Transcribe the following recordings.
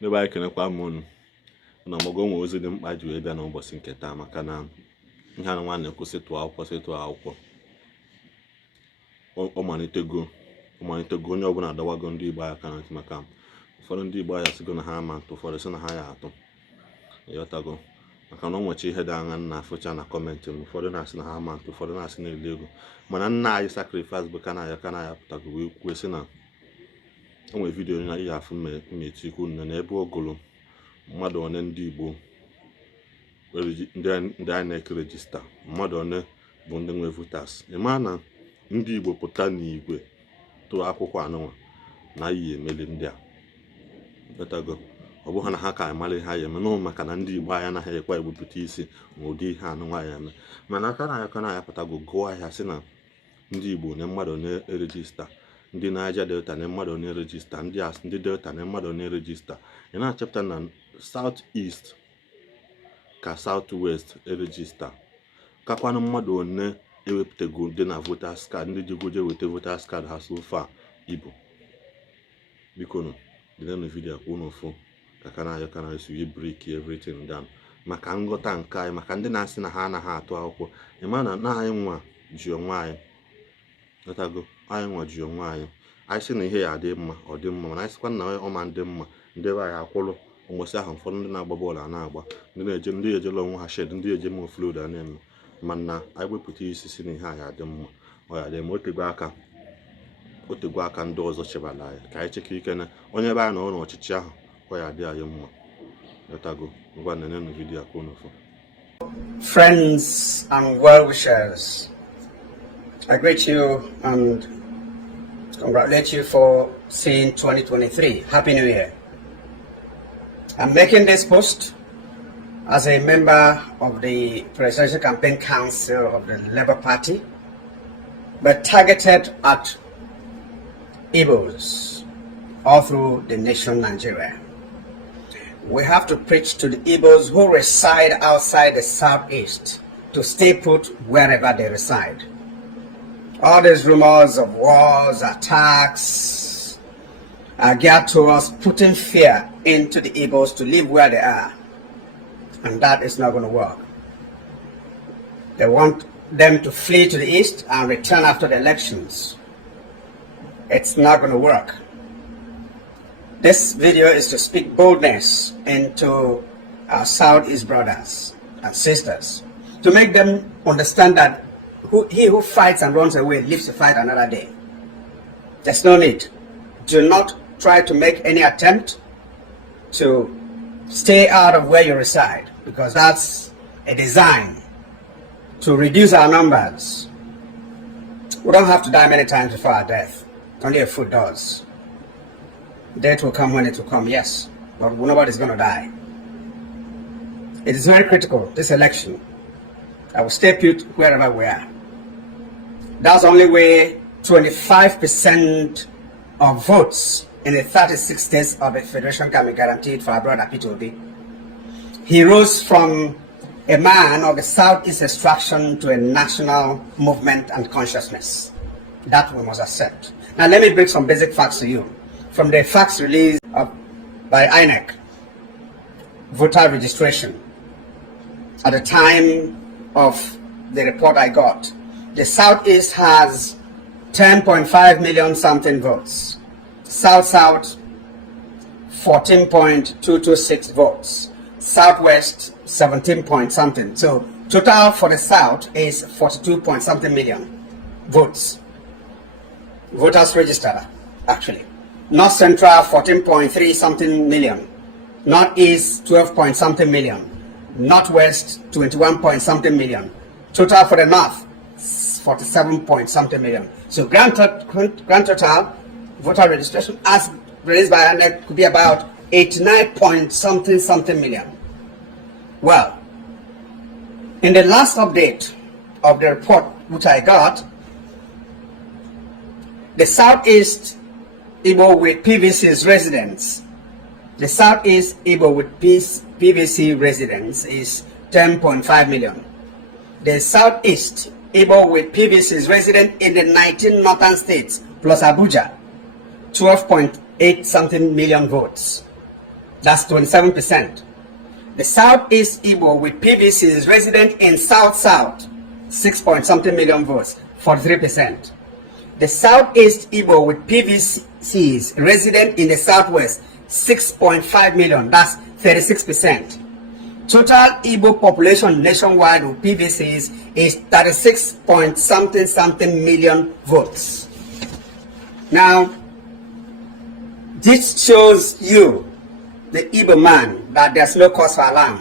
n'ebe anyị kenekwa m unu na mgbago nwe ozi dị mkpa ji wee bịa n'ụbọchị nke taa maka na ihe a nwa na-ekwụsịtụ akwụkwọ ọ malitego onye ọbụla adawago ndị Igbo aka na ntị maka ụfọdụ ndị Igbo ya sigo na ha ama ntụ, ụfọdụ sị na ha ya atụ ịghọtago maka na ọ nwechi ihe dị anya nna afụcha na kọmentị m, ụfọdụ na-asị na ha ama ntụ, ụfọdụ na-asị na ele ego, mana nna anyị Sacrifice bụ Kanaya pụtago wee kwuo sị na o nwere vidiyo na ihe afụ mmetikwu nne na ebe ọ gụrụ mmadụ one ndị Igbo ndị anyị na-ekerejista mmadụ one bụ ndị nwe votas. Ịma na ndị Igbo pụta n'igwe tụọ akwụkwọ anụnwa na iyi emeli ndị a betago, ọ bụghị na ha ka amara ihe ya eme maka na ndị Igbo anyị anaghị ekwe egbupụta isi n'ụdị ihe anụnwa ya eme, mana Kanaya pụtago gụọ ahịa sị na ndị Igbo na mmadụ na-erejista, ndị Niger Delta na mmadụ na-erejista, ndị Delta na mmadụ na-erejista. Ị na-achọpụta na southeast ka southwest erejista kakwanụ mmadụ one ewepụtago dị na voters card, ndị jigoje weta voters card ha so far Igbo. Biko nụ dịlenụ vidiyo kwa unu fụ ka Kanaya si break everything down maka nghọta nke anyị, maka ndị na-asị na ha anaghị atụ akwụkwọ. Ịma na anyị nwa ji onwe anyị ghọtago, anyị nwa ji onwe anyị sị na ihe ya adị mma ọ dị mma, mana anyị sịkwa na ọma ndị mma ndị be anyị akwụrụ ụbọchị ahụ. Ụfọdụ ndị na-agba bọọlụ a na-agba, ndị ejela onwe ha shed, ndị eje ma ofload a na-eme, mana anyị wepụta isi si na ihe anyị adị mma ọ ya dị ma otegwe aka ndị ọzọ chebala anyị ka anyị cheke ike na onye ebe anyị nọ n'ọchịchị ahụ ọ ya dị anyị mma ghọtago. Ngwa nenenụ vidiyo ka unu fụ. Friends and well-wishers, I greet you and congratulate you for seeing 2023. Happy New Year. I'm making this post as a member of the Presidential Campaign Council of the Labour Party, but targeted at Igbos all through the nation Nigeria. We have to preach to the Igbos who reside outside the southeast to stay put wherever they reside. All these rumors of wars, attacks are geared towards putting fear into the Igbos to live where they are. And that is not going to work. They want them to flee to the east and return after the elections. It's not going to work. This video is to speak boldness into our Southeast brothers and sisters, to make them understand that he who fights and runs away lives to fight another day. There's no need. Do not try to make any attempt to stay out of where you reside, because that's a design to reduce our numbers. We don't have to die many times before our death. Only a foot does. Death will come when it will come, yes, but nobody's going to die. It is very critical, this election. I will stay put wherever we are. That's the only way 25% of votes in the 36 states of the Federation can be guaranteed for our brother Peter Obi. He rose from a man of the Southeast extraction to a national movement and consciousness. That we must accept. Now let me bring some basic facts to you. From the facts released by INEC, voter registration, at the time of the report I got, the Southeast has 10.5 million something votes. South 14.226 votes. Southwest 17 point something. So total for the South is 42 point something million votes. Voters registered actually. North Central 14.3 something million. Northeast 12 point something million. Northwest 21 point something million. Total for the North 47 point something million. So grand total voter registration as released by INEC could be about 89 point something million. Well, in the last update of the report which I got, the Southeast Igbo with PVC's residents, the Southeast Igbo with PVC residents is 10.5 million. The Southeast Igbo with PVC's resident in the 19 northern states plus Abuja, 12.8 something million votes. That's 27%. The Southeast Igbo with PVCs resident in South-South, 6 point something million votes, 43%. The Southeast Igbo with PVCs resident in the Southwest, 6.5 million, that's 36%. Total Igbo population nationwide with PVCs is 36 point something million votes. Now, this shows you, the Igbo man, that there's no cause for alarm.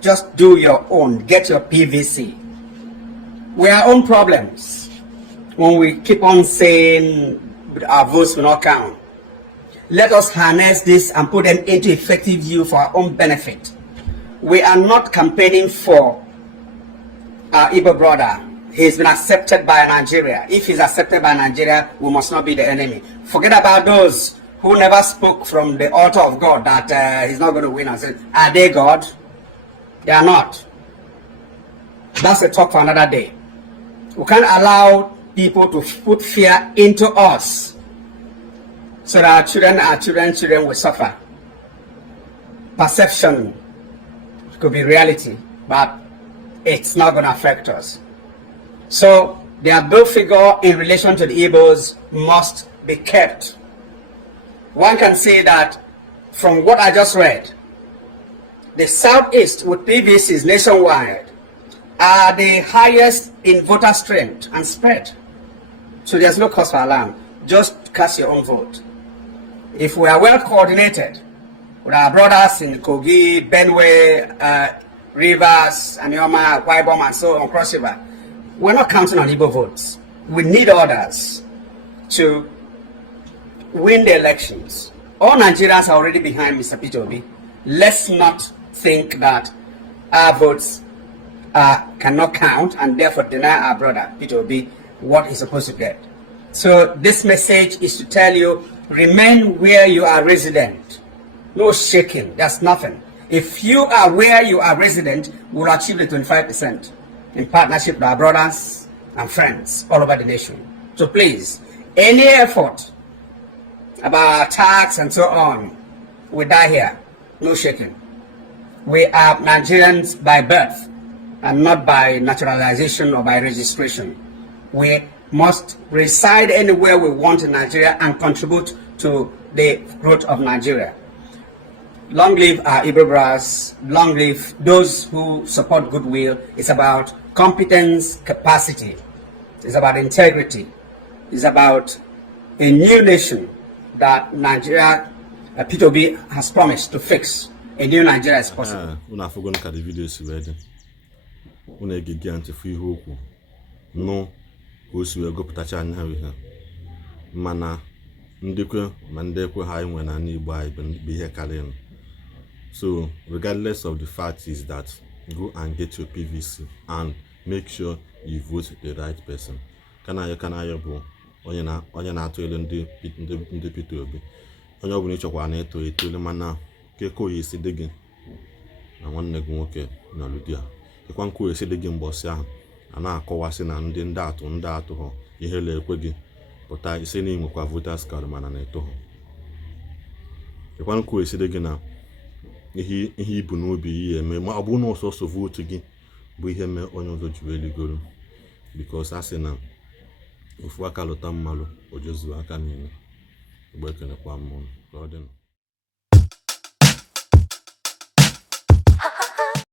Just do your own, get your PVC. We are our own problems when we keep on saying our votes will not count. Let us harness this and put them into effective use for our own benefit. We are not campaigning for our Igbo brother. He's been accepted by Nigeria. If he's accepted by Nigeria, we must not be the enemy. Forget about those who never spoke from the altar of God that he's not going to win. And say, are they God? They are not. That's a talk for another day. We can't allow people to put fear into us so that our children will suffer. Perception could be reality, but it's not going to affect us. So their bill figure in relation to the Igbos must be kept. One can say that from what I just read, the Southeast with PVCs nationwide are the highest in voter strength and spread. So there's no cause for alarm. Just cast your own vote. If we are well coordinated with our brothers in Kogi, Benue, Rivers, Anioma, Waibom, and so on, Cross River, we're not counting on Igbo votes. We need others to win the elections. All Nigerians are already behind Mr. Peter Obi. Let's not think that our votes cannot count and therefore deny our brother Peter Obi what he's supposed to get. So this message is to tell you, remain where you are resident. No shaking, that's nothing. If you are where you are resident, we'll achieve the 25% in partnership with our brothers and friends all over the nation. So please, any effort about tax and so on, we die here. No shaking. We are Nigerians by birth and not by naturalization or by registration. We must reside anywhere we want in Nigeria and contribute to the growth of Nigeria. Long live our Igbo brothers, long live those who support goodwill. It's about competence, capacity. It's about integrity. It's about a new nation that Nigeria, Peter Obi has promised to fix. A new Nigeria is possible. Una fogon ka the video si ready. Una egige anti fu ihe okwu. No o si we goputacha anya we ha. Mana ndekwe ma ndekwe ha enwe na Igbo ai be ihe kalen. So regardless of the fact is that go and get your PVC and make sure you vote the right person. Kanayo bụ onye na atụ elu ndị Peter Obi. Onye ọbụla ịchọkwa na eto elu mana keko yesi dị gị na nwanne gị nwoke na Ludia. Kekwa nko yesi dị gị mgbọsị ahụ a na-akọwasị na ndị atụ ha ihe lekwe gị pụta ise na inwekwa voters card mana na eto ha. Kekwa nko yesi dị gị na ihe ibu n'obi ihe eme ma ọ bụ na ọsọsọ vote gị bụ ihe mee onye ọzọ ji eligoro because asị na ofu aka lụta mmalụ o jezuo aka niile. Igbo ekenekwa mmụọ ka ọ dị.